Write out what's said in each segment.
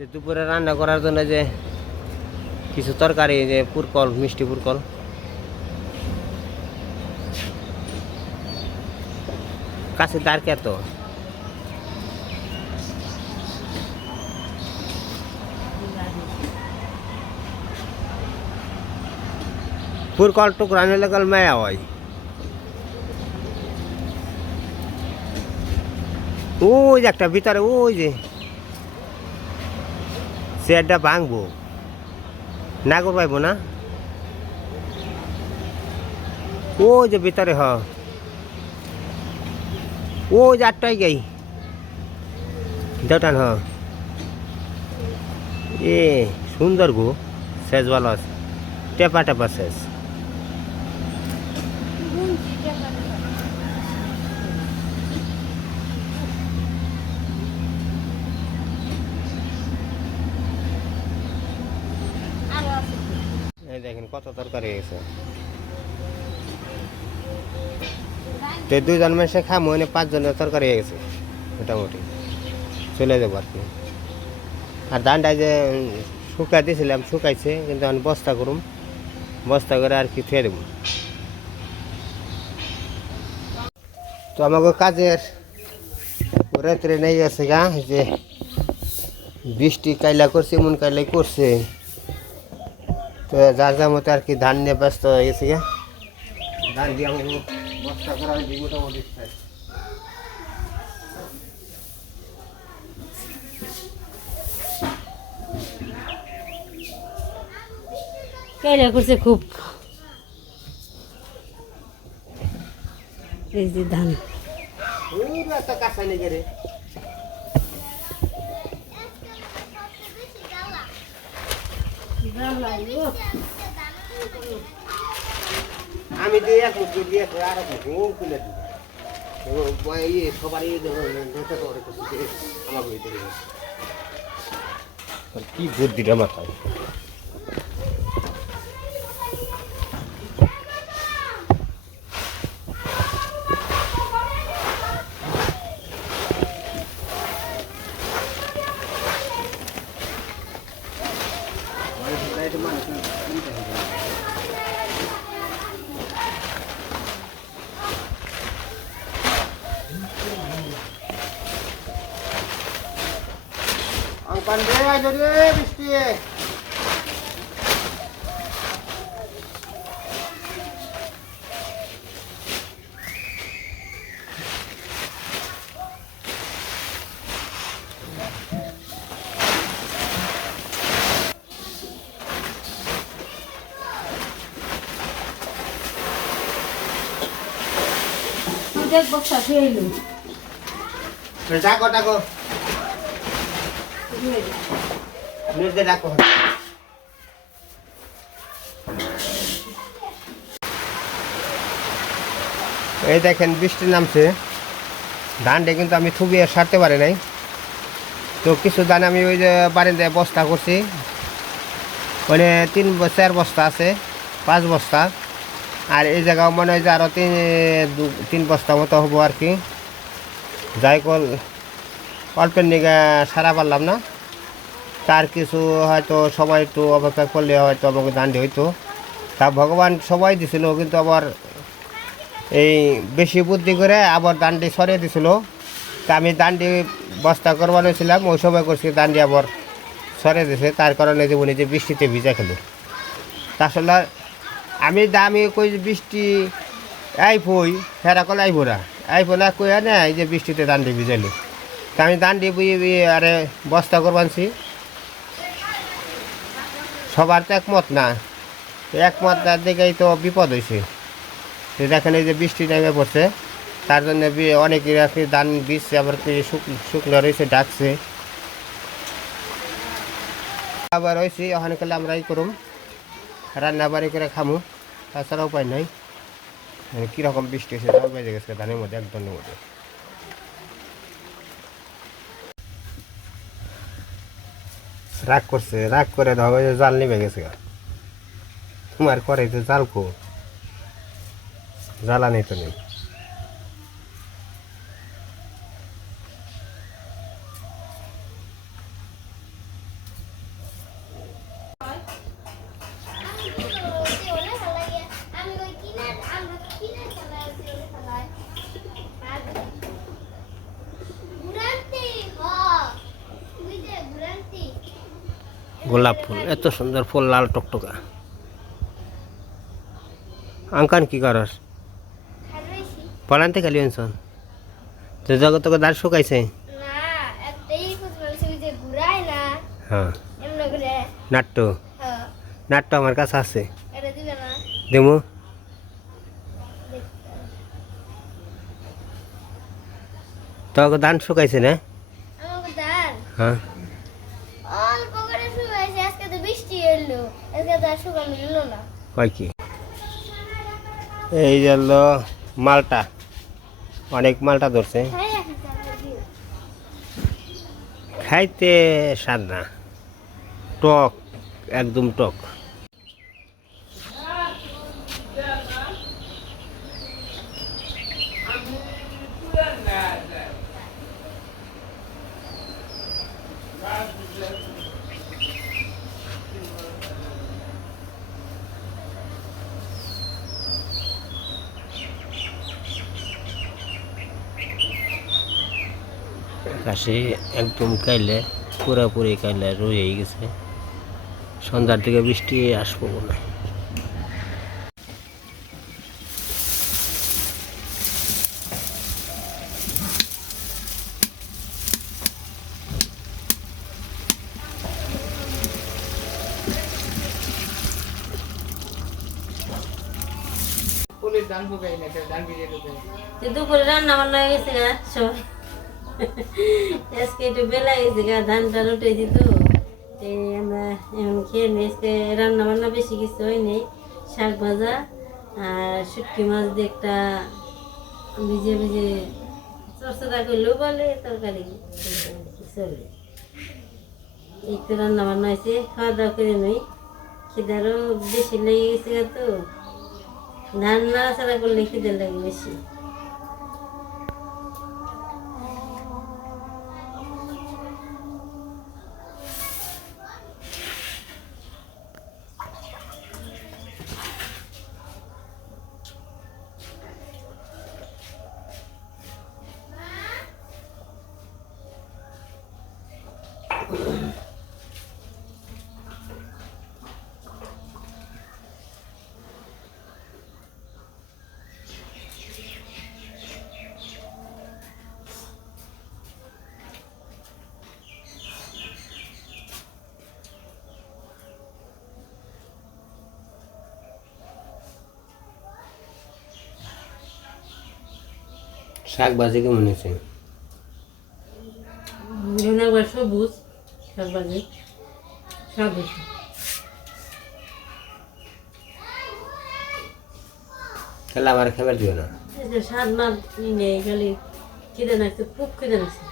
তো দুপুরে রান্না করার জন্য যে কিছু তরকারি, যে পুরকল মিষ্টি পুরকল কাছে দাঁড় কে তো? পুরকল টুকরানো লাগল মায়া হয়। ওই যে একটা ভিতরে, ওই যে চেয়ারটা ভাঙবো। না করবাইব না? ও যে ভিতরে হ। ও যে আটটাই গাই। দেউটান হ। এ সুন্দর গো, শেষ ভালো আছে টেপা টেপা শেষ এই দেখেন কত তরকারি হয়ে গেছে তো দুইজন মানুষে খামো মানে পাঁচজনের তরকারি হয়ে গেছে, মোটামুটি। চলে যাব আর কি। আর ধানটা যে শুকাই দিয়েছিলাম শুকাইছে, কিন্তু আমি বস্তা করুম বস্তা করে আর কি দেবো। তো আমাকে কাজের রাত্রে নেই আছে গা, যে বৃষ্টি কাইলা করছে, এমন কাইলাই করছে। তো যার যার মতো আর কি ধান নিয়ে ব্যস্ত হয়ে গেছে গা ধান দিয়ে আমাকে বস্তা করা হয়েছে মোটামুটি শেষ। কাইলা করছে খুব এই যে ধান ওরে একটা কাঁচা নেই আমি দিয়ে এক মুখ দিয়ে আর এক মুখ তুলে দিই। ইয়ে সবার নেতা করে আমার কি বুদ্ধিটা মাথায়? pandai aja deh, Bisti. দেখ বক্সা খেয়ে এই দেখেন বৃষ্টি নামছে। ধানটা কিন্তু আমি থুবিয়ে সারতে পারি নাই। তো কিছু ধান আমি ওই যে বারিন্দায় বস্তা করছি। মানে তিন চার বস্তা আছে, পাঁচ বস্তা। আর এই জায়গাও মনে হয় যে আরও তিন তিন বস্তা মতো হব আর কি। যাই কল অল্পের নিগে সারা পারলাম না। তার কিছু হয়তো সবাই একটু অপেক্ষা করলে হয়তো আমাকে দান্ডি হইতো। তা ভগবান সবাই দিছিল, কিন্তু আবার এই বেশি বুদ্ধি করে আবার দান্ডি সরিয়ে দিছিল। তা আমি দান্ডি বস্তা করবানো ছিলাম, ওই সময় করছি দান্ডি আবার সরিয়ে দিছে, তার কারণে যে উনি যে বৃষ্টিতে ভিজা খেলো। আসলে আমি দামি কই বৃষ্টি আইফই হেরা কল আইব না আইফ না কই না এই যে বৃষ্টিতে দান্ডি ভিজাইলো। তা আমি বুঝে বুঝে আরে বস্তা করবানছি সবার তো একমত না। একমত তার দিকেই তো বিপদ হয়েছে দেখেন এই যে বৃষ্টি নেমে পড়ছে, তার জন্য অনেকে কি ধান বীজছে আবার কি শুক- শুকনো রয়েছে, ডাকছে। আবার হয়েছে ওখানে কালে আমরা এই করুম। রান্না বাড়ি করে খামু, তাছাড়া উপায় নাই। মানে কীরকম বৃষ্টি হয়েছে তাও বেজে গেছে, ধানের মধ্যে একদমের মধ্যে। রাগ করছে, রাগ করে ধর জাল নিবে গেছে তোমার করে জাল কো, জ্বালানি তো নেই। গোলাপ ফুল এত সুন্দর ফুল লাল টকটকা। আঙ্কান কি করস? পড়ানতে খালি অনসন তো জগৎ তোকে দাঁড় শুকাইছে? হ্যাঁ। নাট্য? হ্যাঁ। নাট্য আমার কাছে আছে। দিবে তোকে দান শুকাইছে না? হ্যাঁ। কয় কি? এই হলো মালটা। অনেক মালটা ধরছে। খাইতে স্বাদ না। টক একদম টক। আকাশে একদম কাইলে পুরাপুরি কাইলে রয়ে গেছে। সন্ধ্যার দিকে বৃষ্টি আসব না দুপুরে রান্না বান্না হয়ে গেছে গা সবাই। আজকে একটু বেলা গেছে গা ধান টান উঠেছি তো এই আমরা এখন খেয়ে নিই আজকে রান্না বান্না বেশি কিছু হয় নাই শাক ভাজা আর শুটকি মাছ দিয়ে একটা ভিজে ভিজে চরচড়া করলেও বলে তরকারি চলে এই তো রান্না বান্না হয়েছে, খাওয়া দাওয়া করে নই। খিদারও বেশি লেগে গেছে তো। ধান না নাড়াচাড়া করলে খিদে লাগে বেশি। শাক ভাজি কেমন হয়েছে? একবার সবুজ শাকবাজি সবুজ তাহলে আমার খাবার দিও না। স্বাদ মাদ নেই খালি খিদে নাকছে খুব খিদে নাকছে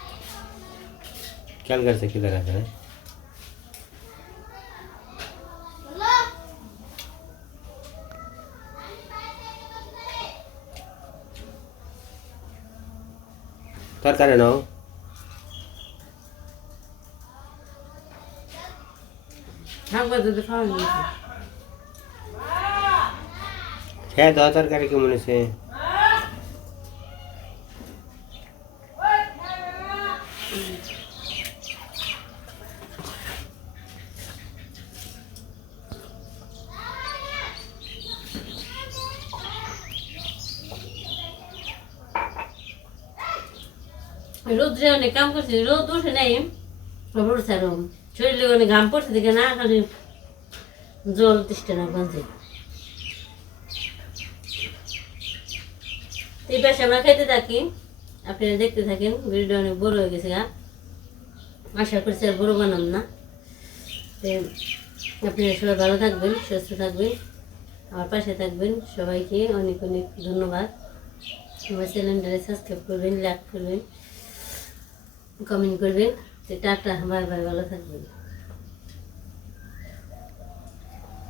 খেয়াল করছে কি দেখা তরকারি নাও খেয়ে দাও তরকারি কেমন হয়েছে? রোদ্রে অনেক কাম করছে রোদ উঠে নাই সারম শরীরে অনেক ঘাম পড়ছে দেখে না, খালি জল তিষ্ঠে না গঞ্জে এই পাশে আমরা খেতে থাকি। আপনারা দেখতে থাকেন ভিডিও অনেক বড় হয়ে গেছে গা। আশা করছি আর বড় বানাম না। আপনারা সবাই ভালো থাকবেন, সুস্থ থাকবেন, আমার পাশে থাকবেন। সবাইকে অনেক অনেক ধন্যবাদ। আমার চ্যানেলটাকে সাবস্ক্রাইব করবেন, লাইক করবেন। কমেন্ট করবেন। তো টাটা বাই বাই ভালো থাকবেন।